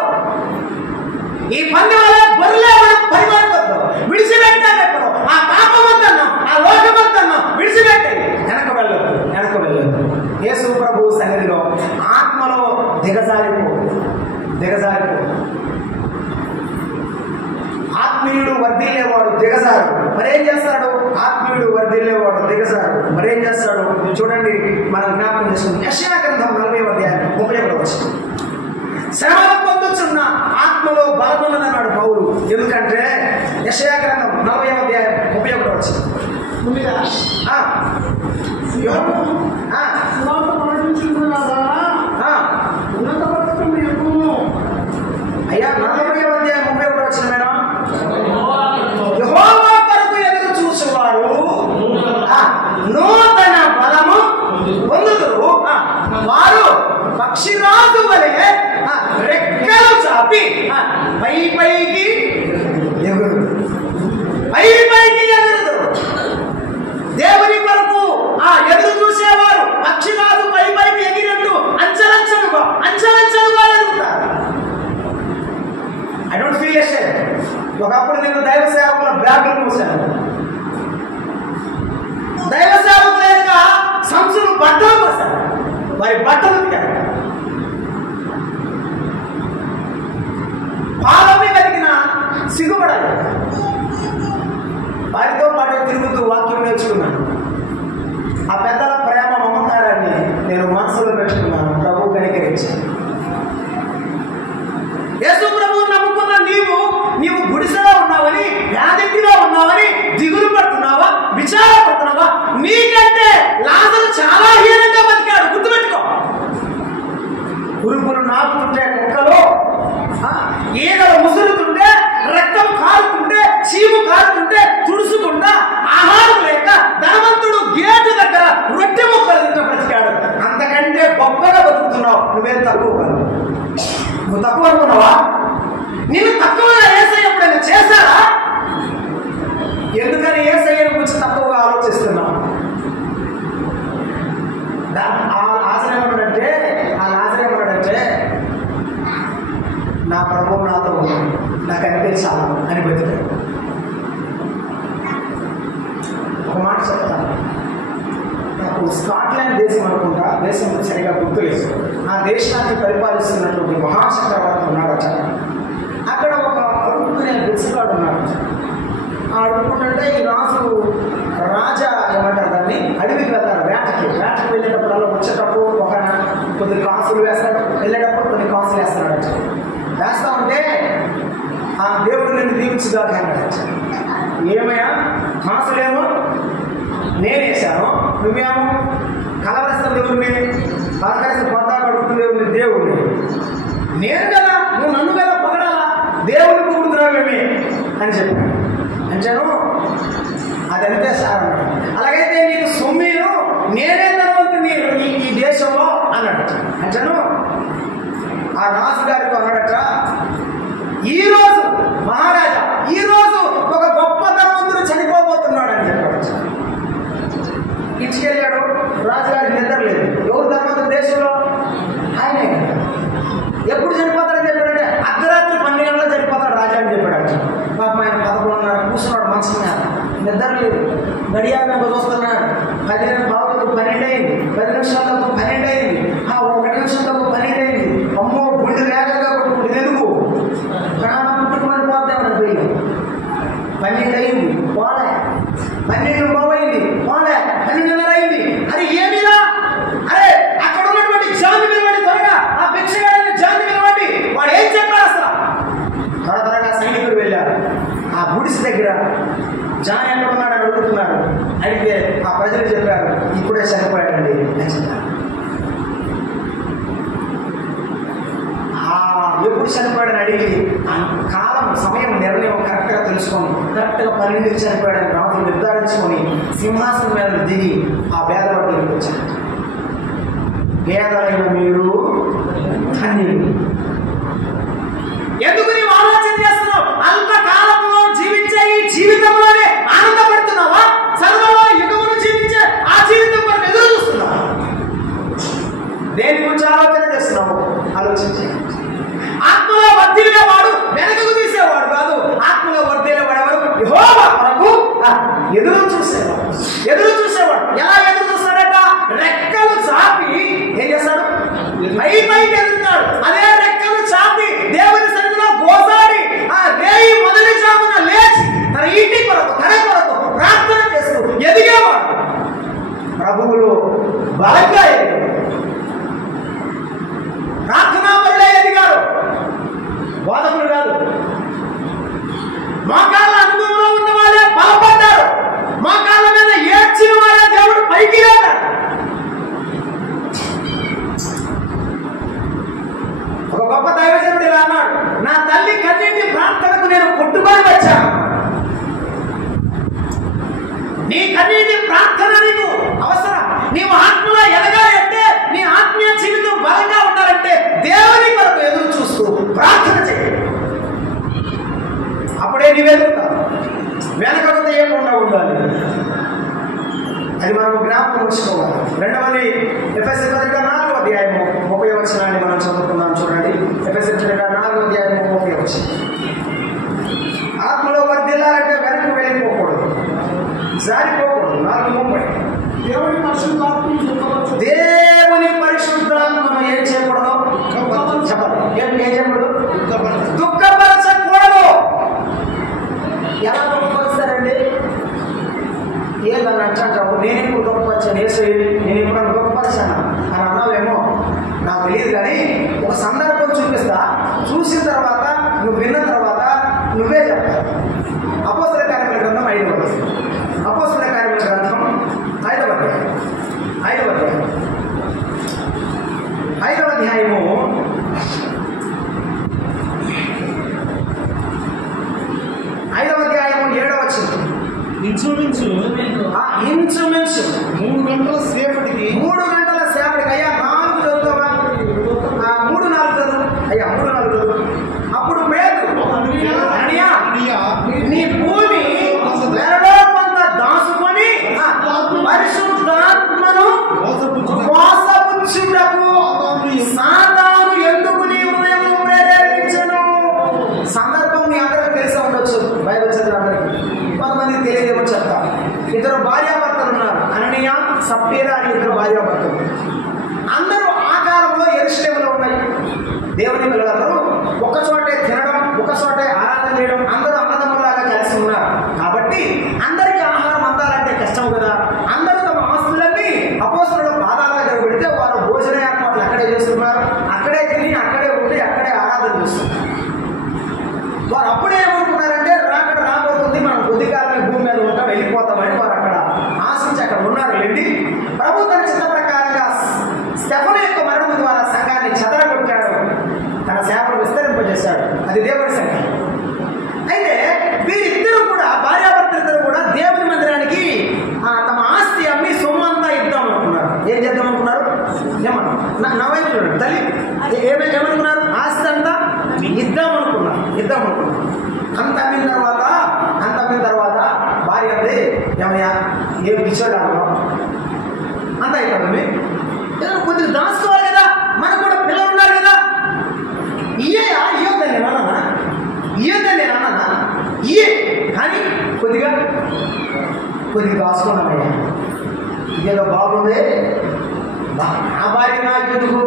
ఈ పంది వల్ల బరులే పని మనకొద్దు. విడిచిపెట్టాను ఎప్పుడు ఆ పాపం వద్దన్నాం, ఆ లోకం వద్దన్నాం, విడిచిపెట్టాయి. వెనక వెళ్ళదు, వెనక వెళ్ళదు. యేసు ప్రభు సన్నిధిలో ఆత్మలో దిగజారిపో. ఆత్మీయుడు వర్ధిల్లేవాడు దిగజారు, మరేం చేస్తాడు? ఆత్మీయుడు వర్ధిల్లేవాడు దిగజారు, మరేం చేస్తాడు? చూడండి, మనం జ్ఞాపకం చేసుకుంటాం. యెషయా గ్రంథం 40వ అధ్యాయం 31వ వచనం. శ్రమలు పొందుచున్న ఆత్మలో బలమున్నదన్నాడు పౌలు. ఎందుకంటే యెషయా గ్రంథం 40వ అధ్యాయం 31వ వచనం. అయ్యా 40వ అధ్యాయం 31వ వచనం మేడం. యెహోవా కొరకు ఎదురు చూసేవారు నూతన బలము పొందుదురు. వారు పక్షిరాజు వలె రెక్కలు చాపి పైకి ఎగురుదురు. దేవుని కొరకు ఎదురు చూసేవారు పక్షిరాజు పైకి ఎగిరినట్టు అంచెలంచెలుగా ఎదుగుతారు. I don't feel ashamed. ఒకప్పుడు నేను దైవ సేవకుల బ్యాగులు మూసాను. దైవ సేవకుల యొక్క సంచులు బట్టలు పోసాను, వారి బట్టలు తిట్టారు. పాలమి కలిగిన సిగ్గుపడాలి. వారితో పాటు తిరుగుతూ వాక్యం నేర్చుకున్నాను. ఆ పెద్దల ప్రేమ మమకారాన్ని నేను మనసులో పెట్టుకున్నాను. ప్రభు కనికరించాను. యేసు ప్రభువు నమ్ముకున్న నీవు గుడిసెలో ఉన్నావని, వ్యాధిలో ఉన్నావని దిగులు పడుతున్నావా, విచారపడుతున్నావా? నీకంటే నువ్వు తక్కువ అనుకున్నావా? నేను తక్కువగా యేసయ్య ఎప్పుడైనా చేశారా? ఎందుకని యేసయ్య గురించి తక్కువగా ఆలోచిస్తున్నావు? ఆ ఆశ్రయమన్నాడంటే నా ప్రభువు నాతో నాకు అనిపించాలి అని బతికాడు. ఒక మాట చెప్తాను, నాకు స్కాట్లాండ్ దేశం అనుకుంటా, దేశం సరిగా గుర్తులేదు. ఆ దేశాన్ని పరిపాలిస్తున్నటువంటి మహాచక్రవర్తి ఉన్నాడట. అక్కడ ఒక అడుగుకునే బిడ్సగాడు ఉన్నాడు. ఆ అడుగుకుంటుంటే ఈ రాజా ఏమంటారు దాన్ని, అడవికి వెళ్తారు వేటకి వెళ్ళేటప్పుడు వచ్చేటప్పుడు ఒక కొన్ని కాసులు వేస్తాడు, వెళ్ళేటప్పుడు కొన్ని కాసులు వేస్తాడట. వేస్తా ఉంటే ఆ దేవుడు నిన్ను దీవించుగా అన్నాడట. ఏమయ్యా, కాసులేమో నేనేసాను, నువ్వేమో కలవరిస్తాను దేవుడిని, పలకరిస్తే పొద్దాక అడుగుతుంది దేవుడిని. నేను కదా, నువ్వు నన్ను కదా పొగడాలా, దేవుడిని పొగుడుతున్నావేమి అని చెప్పాను. అంటాను అదంతే సార్ అన్నాడు. అలాగైతే నీకు సొమ్మిను నేనే తర్వాత ఈ దేశంలో అన్నాడు. అంటాను ఆ రాజు గారికి అన్నాడట, ఈరోజు మహారాజా, ఈరోజు ఒక గొప్ప ధనవంతుడు చనిపోబోతున్నాడు అని చెప్పాడు. ఇచ్చుకెళ్ళాడు. రాజుగారికి నిద్ర లేదు. ఎవరు ధనవంతుడు దేశంలో? ఆయనే. ఎప్పుడు చనిపోతాడని చెప్పాడంటే అర్ధరాత్రి 12 గంటలకు చనిపోతాడు రాజా అని చెప్పాడు. పాపం ఆయన 11:30 కూర్చున్నాడు మంచం మీద, నిద్ర లేదు. గడియారం చూస్తున్నాడు. 12 అయింది, 10 నిమిషాలకు 12 అయింది, 1 నిమిషంలకు 12 అయింది. అమ్మో, గుండె వేగంగా కొట్టుకుంటుంది. ఎందుకు? ప్రాణం పుట్టుకొని పోతామని పోయి 12 అయింది పోలే, 12 అయింది పోలే, 12:30 అయింది. అది ఏమిరా? అరే అక్కడ ఉన్నటువంటి జాతి నిలబడి, త్వరగా ఆ భిక్షగాడిని జాతి నిలబడి, వాడు ఏం చెప్పారు అసలు? త్వరగా సైనికులు వెళ్ళారు. ఆ గుడిసి దగ్గర జాన్ ఎక్కడ ఉన్నాడని అడుగుతున్నారు. అడిగితే ఆ ప్రజలు చెప్పారు, ఇప్పుడే చనిపోయాడండి అని చెప్పారు. ఎప్పుడు చనిపోయాడని అడిగి కాలం సమయం నిర్ణయం కరెక్ట్గా తెలుసుకొని కరెక్ట్గా 12కి చనిపోయాడని రాజు నిర్ధారించుకొని సింహాసనం మీద దిగి ఆ పేదవాడికి వచ్చారు. పేదలైన మీరు ధన్యులు. ఎందుకు నీవు ఆలోచన చేస్తున్నావు? అల్పకాలంలో జీవించే ఈ జీవితంలోనే ఆనందపడుతున్నావా? సర్వలో యుగమును జీవించే ఆ జీవితం మనం ఎదురు చూస్తున్నావా? దేని గురించి ఆలోచన చేస్తున్నావు? ఆలోచించే. ఆత్మలో వర్ధిల్లే వాడు వెనకకు తీసేవాడు కాదు. ఆత్మలో వర్ధిల్లే వాడెవరు? యెహోవా కొరకు ఎదురు చూసేవాడు. ఎలా ఎదురు చూస్తాడట? రెక్కలు చాపి ఏం చేస్తాడు? పైకి ఎదుగుతాడు. అదే రెక్కలు చాపి దేవుని సన్నిధిలో గోసాడి ఆ రేయి మొదటి జామున లేచి తన ఇంటి కొరకు, తన కొరకు ప్రార్థన చేస్తూ ఎదిగేవాడు. ప్రభువులో బలంగా ఎదిగాడు. ప్రార్థనాపరులే ఎదిగారు, బోధకులు కాదు. మోకాళ్ళ అనుభవంలో ఉన్న వాళ్ళే బలపడ్డారు. మోకాళ్ళ మీద ఏడ్చిన వాళ్ళే దేవుడు పైకి రాడాడు. ఒక గొప్ప దైవజనుడు ఇలా అన్నాడు, నా తల్లి కన్నీటి ప్రార్థనకు నేను కొట్టుకొని వచ్చాను. నీ కన్నీటి ప్రార్థన నీకు అవసరం. నీవు ఆత్మలో ఎదగాలంటే, నీ ఆత్మీయ జీవితం బలంగా ఉండాలంటే దేవుని కొరకు ఎదురు చూస్తూ ప్రార్థన చేయాలి. అప్పుడే నీవు ఎదుగుతావు. వెనకకు తీయకుండా ఉండాలి. అది మనం జ్ఞాపకం ఉంచుకోవాలి. రెండవది ఎఫెసీ పత్రిక 4వ అధ్యాయము 30వ వచనాన్ని మనం చదువుకుందాం. చూడండి, ఎఫెసీ పత్రిక 4వ అధ్యాయము 30వ వచనం. ఆత్మలో వర్ధిల్లాలంటే వెనక్కి వెళ్ళిపోకూడదు, జారిపోకూడదు. 4:30. దేవుని పరిశుద్ధాత్మను ఏం చేయకూడదు? చెప్పాలి. ఏం చేయకూడదు? దుఃఖపరచకూడదు. ఎలా దుఃఖపరుస్తారండి? ఏదని అంటావు, నేను ఇప్పుడు దుఃఖపరిచాను, నేను ఇప్పుడు దుఃఖపరిచాను అని అన్నావేమో నాకు తెలియదు. కానీ ఒక సందర్భం చూపిస్తా, చూసిన తర్వాత నువ్వు విన్న తర్వాత నువ్వే చెప్తావు. అపోస్తల కార్యముల గ్రంథం 5వ అధ్యాయం. అపోస్తల కార్యముల గ్రంథం 5వ అధ్యాయం. 5వ అధ్యాయము 7వ వచనం. ఇంచుమించు 3 గంటల సేపటికి అయ్యా 4 చదువుతావా? 3-4 చదువు అయ్యా. 3-4 సఫీరా అని ఇద్దరు భార్యాభర్తలు. అందరూ ఆ కాలంలో యెరూషలేములో ఉన్నాయి. దేవుని పిల్లలందరూ ఒక చోటే తినడం, ఒక చోటే ఆరాధన చేయడం, అందరూ అన్నదమ్ములాగా కలిసి ఉన్నారు. కాబట్టి అందరికీ ఆహారం అందాలంటే కష్టం కదా. అందరూ తమ ఆస్తులన్నీ అపోస్తలుల పాదాల దగ్గర పెడితే వారు భోజన ఏర్పాట్లు అక్కడే చేస్తున్నారు. అక్కడే తిని, అక్కడే ఉండి, అక్కడే ఆరాధన చేస్తున్నారు. వారు అప్పుడే ఏమనుకున్నారంటే రాబోతుంది, మనం కొద్ది కాలమే భూమి మీద ఉంటాం, వెళ్ళిపోతామని వారు అక్కడ ఆశించి అక్కడ ఉన్నారు. వెళ్ళి ప్రభు తన చిత్త ప్రకారంగా స్టెఫను యొక్క మరణం ద్వారా సంఘాన్ని చెదరగొట్టాడు, తన సేవను విస్తరింపజేశాడు. అది దేవుడి సంఘం. అయితే వీరిద్దరూ కూడా భార్యాభర్తలిద్దరూ కూడా దేవుని మందిరానికి తమ ఆస్తి అమ్మి సొమ్ము అంతా ఇద్దాం అనుకున్నారు. ఏం చేద్దాం అనుకున్నారు? ఏమన్నా నా వైపు చూడండి తల్లి, ఏమనుకున్నారు? ఆస్తి అంతా ఇద్దాం అనుకున్నారు. అంత అమ్మిన తర్వాత భార్య అంటే ఏమయ్యా ఏం పిచ్చోడు అంత అయిపోయింది, కొద్దిగా దాచుకోవాలి కదా, మనకు కూడా పిల్లలు ఉన్నారు కదా, ఇయ్యొద్దని అన్నా ఇయ్యే, కానీ కొద్దిగా దాచుకున్నామయ్యా, ఇదేదో బాగుంది, నా భార్య నాకు ఎందుకు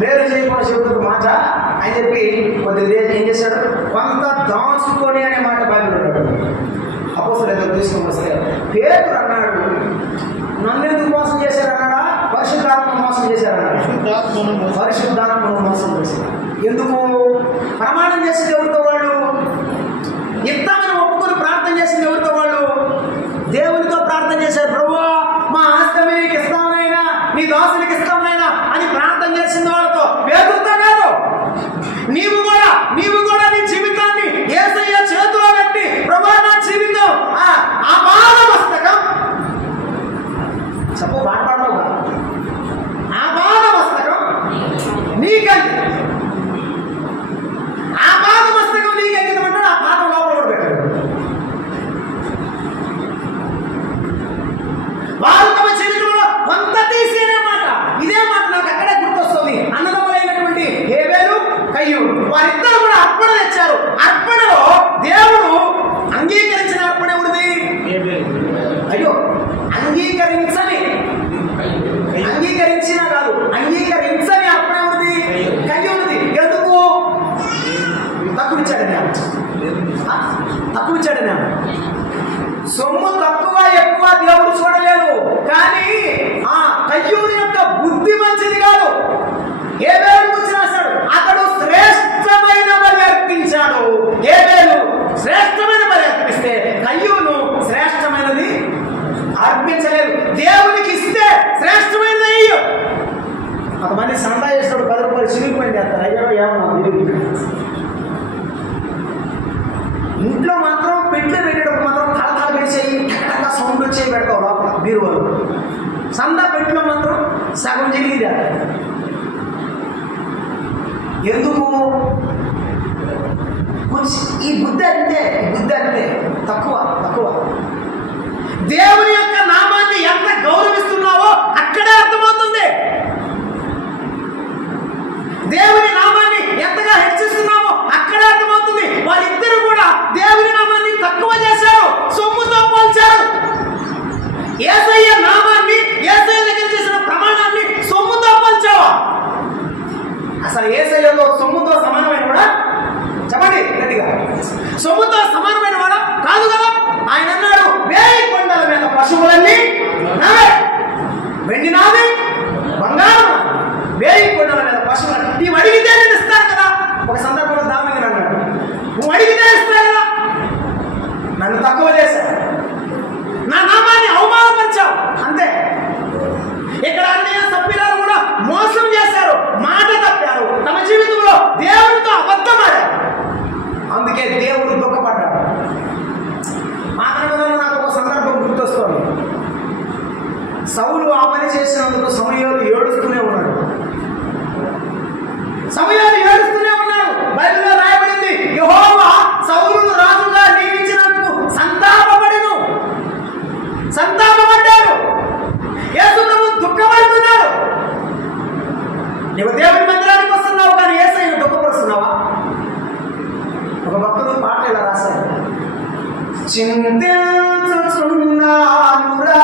మేలు చేయకుండా చెబుతున్న మాట అని చెప్పి కొద్దిగా ఏం చేశాడు? కొంత దాచుకొని అనే మాట బైబిల్లో ఉన్నాడు. అపోస్తలులు ఎదురు తీసుకొని వస్తే పేతురు అన్నాడు, నన్ను ఎందుకు మోసం చేశారన్నాడా? పరిశుద్ధాత్మను మోసం చేశారన్నాడు. పరిశుద్ధాత్మను మోసం చేశారు. ఎందుకు? ప్రమాణం చేసింది ఎవరితో వాళ్ళు? ఇస్తామని ఒప్పుకొని ప్రార్థన చేసింది ఎవరితో వాళ్ళు? దేవునితో ప్రార్థన చేశారు. ప్రభువా మా ఆస్తి నీకు ఇస్తామనైనా, నీ దాసునికి ఇస్తామనైనా అని ప్రార్థన చేసింది వాళ్ళతో, పేతురుతో కాదు. నీవు కూడా నీ జీవితాన్ని యేసయ్య చేతిలో పెట్టి, ప్రభువా నా జీవితం ఆపాద మస్తకం చెప్పు, బాధపడవు కదా, ఆపాద మస్తకం నీకంటే, ఆపాద మస్తకం నీకెందుకంటాడు? ఆ పాదం లోపల కూడా పెట్టాడు. వారు తమ జీవితంలో కొంత తీసేనే మాట, ఇదే మాట నాకు అక్కడే గుర్తొస్తుంది. అన్నదమ్ములైనటువంటి హేబేలు, కయ్యూను వారిద్దరు కూడా అర్పణ తెచ్చారు. అర్పణలో దేవుడు అంగీకరించిన అర్పణ ఎవరిది? అయ్యో, అంగీకరించిన కాదు, అంగీకరించని అర్పణ ఎవరిది? కయ్యూనుది. ఎందుకు? తక్కువిచ్చాడని సొమ్ము తక్కువ ఎక్కువ దేవుడు చూడలేదు. కానీ ఆ కయ్యూని యొక్క బుద్ధి మంచిది కాదు. హేబేలు గురించి రాశాడు, అతడు శ్రేష్టమైన బలి అర్పించాడు. హేబేలు శ్రేష్టమైన బలి అర్పిస్తే కయ్యూను శ్రేష్టమైనది అర్పించలేదు. దేవునికి ఇస్తే శ్రేష్టమైనది అయ్యో. కొంతమంది సందా చేస్తాడు, 10 రూపాయలు చిరిగిపోయింది చేస్తారు. అయ్యో ఏమన్నా ఇంట్లో మాత్రం పెట్లు పెట్టేటప్పుడు మాత్రం కళకళ వేసేయి, టకటక సౌండ్ వచ్చేవి పెడతావు లోపల బీరువాలు. సందా పెట్టిలో మాత్రం సగం జరిగింది. ఎందుకు? ఈ బుద్ధి అంటే తక్కువ. దేవుని యొక్క నామాన్ని ఎంత గౌరవిస్తున్నావో అక్కడే అర్థమవుతుంది. దేవుని నామాన్ని ఎంతగా హెచ్చిస్తున్నామో అక్కడే అర్థమవుతుంది. వాళ్ళిద్దరూ కూడా దేవుని నామాన్ని తక్కువ చేశారు, సొమ్ముతో పోల్చారు. యేసయ్య నామాన్ని, యేసయ్య దగ్గర చేసిన ప్రమాణాన్ని సొమ్ముతో పోల్చావా? అసలు యేసయ్యతో సొమ్ముతో సమానమైన కూడా చెప్పండి గట్టిగా, సొమ్ముతో సమానమైన వాడా కాదు కదా. ఆయన అన్నాడు, 1000 కొండల మీద పశువులన్నీ నావే, వెండి నాది, బంగారం 1000 కొండల మీద పశువులు. నీవు అడిగితే నేను ఇస్తాను కదా. ఒక సందర్భంలో దావీదు అన్నాడు, నువ్వు అడిగితే ఇస్తాను కదా, నన్ను తక్కువ చేశావు, నా నామాన్ని అవమానపరిచావు అంతే. ఇక్కడ అన్నయ్య సభ్యులు కూడా మోసం చేశారు, మాట తప్పారు, తమ జీవితంలో దేవుడితో అబద్ధమాడారు. అందుకే దేవుడు దుఃఖపడ్డాడు. మాత్రమే నాకు ఒక సందర్భం గుర్తొస్తుంది. సౌలు ఆ పని చేసినందుకు సమయాలు ఏడుస్తూనే ఉన్నాడు. బైబిల్లో రాయబడింది, యెహోవా సౌలును రాజుగా నియమించినందుకు సంతాపపడ్డాడు. యేసు ప్రభు దుఃఖపడుతున్నాడు. నీవు దేవుని మందిరానికి వస్తున్నావు, కానీ యేసయ్యను దుఃఖపరుస్తున్నావా? ఒక భక్తుడు పాట ఇలా రాశారు, చింతించుచున్నానురా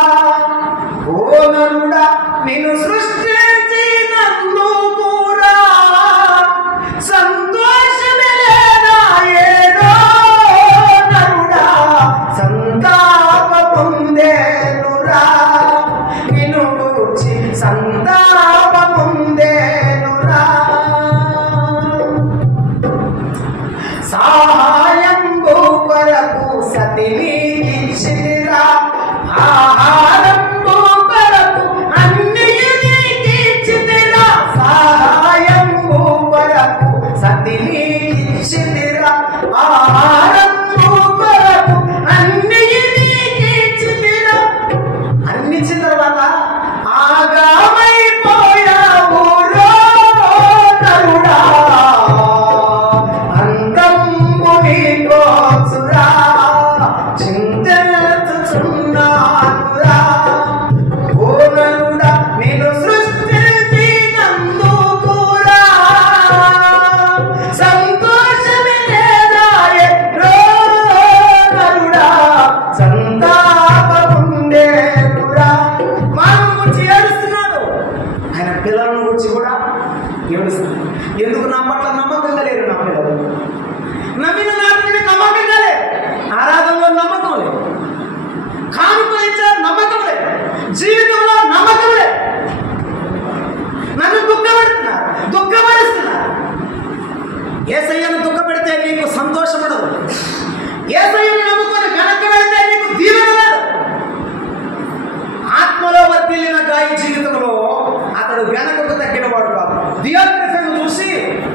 దియోత్రెఫెను చూసి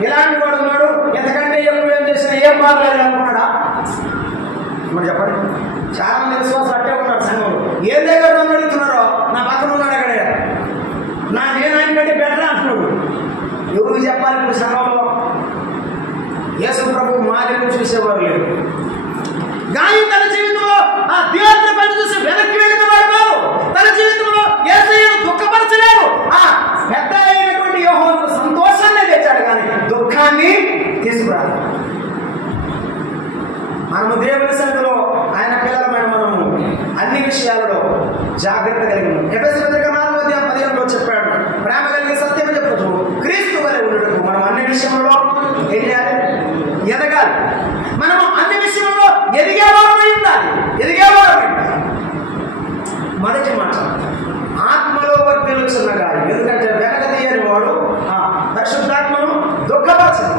ఇలాంటి వాడు ఉన్నాడు, ఎంతకంటే ఎక్కువ ఏం చేసినా ఏం బాగలేదు అనుకున్నాడా? మరి చెప్పండి. చాలా మంది విశ్వాసాలు అట్టే ఉన్నారు సంఘంలో. ఏ దగ్గర నన్ను అడుగుతున్నారో నా పక్కన ఉన్నాడు అక్కడే, నేను ఆయన కంటే బెటర్ అంటున్నాడు. ఎవరు చెప్పాలి ఇప్పుడు సంఘంలో? యేసు ప్రభు మాదిరిని చూసేవారు లేరు. కానీ తన జీవితంలో ఆ దియోత్రెఫెను చూసి వెనక్కి వెళ్ళిన వాడు కాదు. తన జీవితంలో యేసయ్యను దుఃఖపరచలేదు. ఆ పెద్ద అయినటువంటి యోహాను సంతోషాన్ని తెచ్చాడు, కానీ దుఃఖాన్ని తీసుకురాదు. మనము దేవుని సన్నిధిలో ఆయన పిల్లలమైన మనము అన్ని విషయాలలో జాగ్రత్త కలిగి ఉన్నాం. ఎఫెసీయుల పత్రిక 4:15 చెప్పాడు, ప్రేమ కలిగి సత్యం చెప్పచ్చు క్రీస్తు వలె ఉండటకు మనం అన్ని విషయంలో ఎదగాలి. మనము అన్ని విషయంలో ఎదిగేవారమై ఉండాలి. మొదటి మాట ఆత్మలో వర్ధిల్లుచున్నగా, ఎందుకంటే వెనక తీయని వాడు పరిశుద్ధాత్మను దుఃఖపరచిన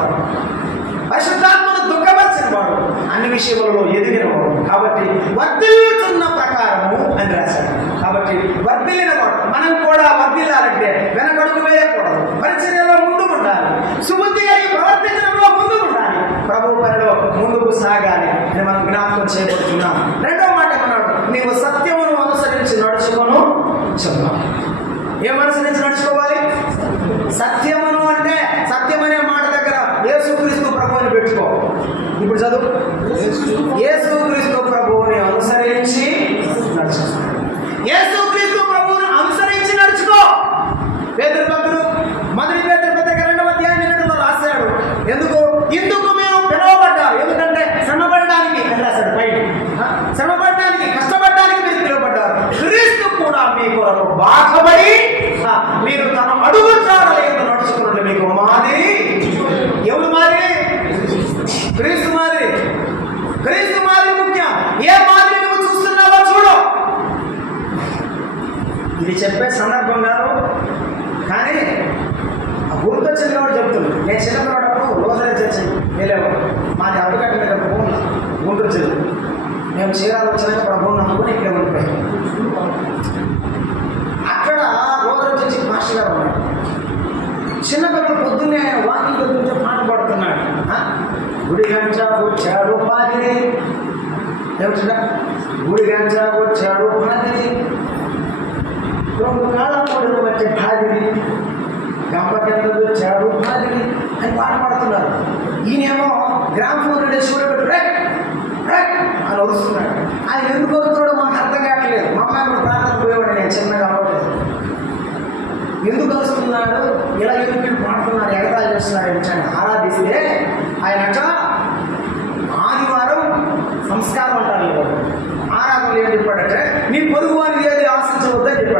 వాడు అన్ని విషయంలో ఎదిగినవాడు. కాబట్టి వర్ధిల్లుతున్న ప్రకారము అని రాశాడు. కాబట్టి వర్ధిల్లిన వాడు మనం కూడా వర్ధిల్లాలంటే వెనకడుగు వేయకూడదు, పరిచర్యలో ముందుకు ఉండాలి, సుబుద్ధి అయి ప్రవర్తించడంలో ముందుకు ఉండాలి, ప్రభు పనిలో ముందుకు సాగాలి అని మనం జ్ఞాపకం చేయబడుతున్నాం. రెండవ మాట ఏమన్నాడు? నీవు సత్యమును అనుసరించి నడుచుకొను చెప్తాం. ఏం అనుసరించి నడుచుకోవాలి? సత్యమును అంటే సత్యం అనే మాట దగ్గర యేసుక్రీస్తు ప్రభువుని పెట్టుకో. ఇప్పుడు చదువు, యేసుక్రీస్తు ప్రభువుని అనుసరించి నడుచుకో. యేసుక్రీస్తు ప్రభువుని అనుసరించి నడుచుకో. పేతురు భక్తుడు మొదటి పేతురు పత్రిక 2:8 రాశాడు. ఇందుకు మేము పిలువబడ్డారు, ఎందుకంటే శ్రమపడడానికి అని రాశాడు. బయట శ్రమపడడానికి, కష్టపడడానికి మీరు పిలువబడ్డారు. క్రీస్తు కూడా మీ కొరకు బాధపడి మీరు తన అడుగు జాడలేదు నడుచుకున్నట్లు మీకు మాదిరి. ఎవరు మాదిరి? క్రీస్తు మాదిరి. క్రీస్తు మాదిరి ముఖ్యం. ఏ మాదిరి నువ్వు చూస్తున్నావో చూడు. ఇది చెప్పే సందర్భం కాదు, కానీ ఆ గుర్తొచ్చింది కూడా చెప్తున్నాను. నేను చిన్నప్పుడు రోజు చర్చి వెళ్ళేవాడు. మాది అడ్డుకట్ట మీద భూమి గుంటూరు జిల్లా. మేము చీరాలు వచ్చినాక ప్రభువుని నమ్ముకుని ఇక్కడ ఉండిపోయాం. అక్కడ రోజు చర్చి మాస్టర్ గారు ఉన్నాడు. చిన్నపిల్లలు పొద్దున్నే ఆయన వాకింగ్ గురించి పాట పాడుతున్నాడు. గుడి గంట వచ్చాడు పాదిరి, ఏమిటా గుడి గంట వచ్చాడు పాదిరి, 2 కాళ్ళ పొడులు వచ్చే పాదిరి, గంప కింద వచ్చాడు పాదిరి అని పాట పాడుతున్నారు. ఈయనేమో గ్రామఫోన్ చూడబెట్టు అని వస్తున్నాడు. ఆయన ఎందుకు వస్తున్నాడో మాకు అర్థం కావట్లేదు. మా అమ్మాయి ప్రాంతం పోయేవాడు, నేను చిన్నగా అవ్వట్లేదు. ఎందుకు వస్తున్నాడు, ఇలా ఎందుకు పాడుతున్నాడు, ఎగతాళి చేస్తున్నాడు అని ఆరాధిస్తే ఆయన ఆదివారం సంస్కారం అంటారు. ఆరాధనలు ఏం చెప్పాడంటే